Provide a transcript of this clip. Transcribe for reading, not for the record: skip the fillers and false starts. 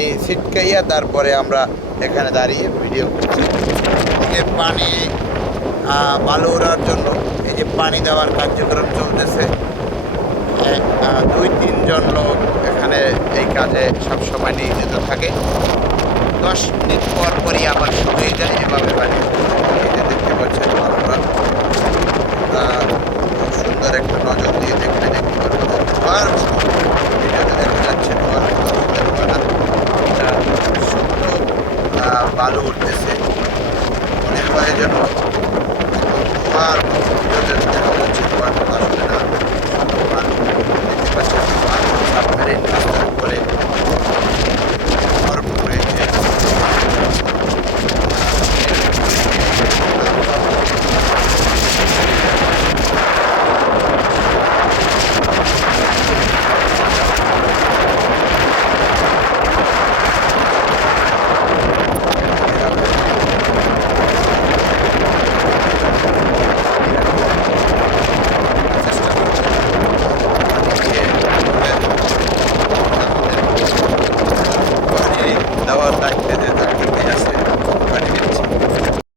পানি ছিটকাইয়া তারপরে আমরা এখানে দাঁড়িয়ে ভিডিও করছি। এদিকে পানি বালু ওড়ার জন্য এই যে পানি দেওয়ার কার্যক্রম চলতেছে। 2-3 জন লোক এখানে এই কাজে সবসময় নিয়োজিত থাকে। 10 মিনিট পর পরই আবার শুকিয়ে যায়, এভাবে পানি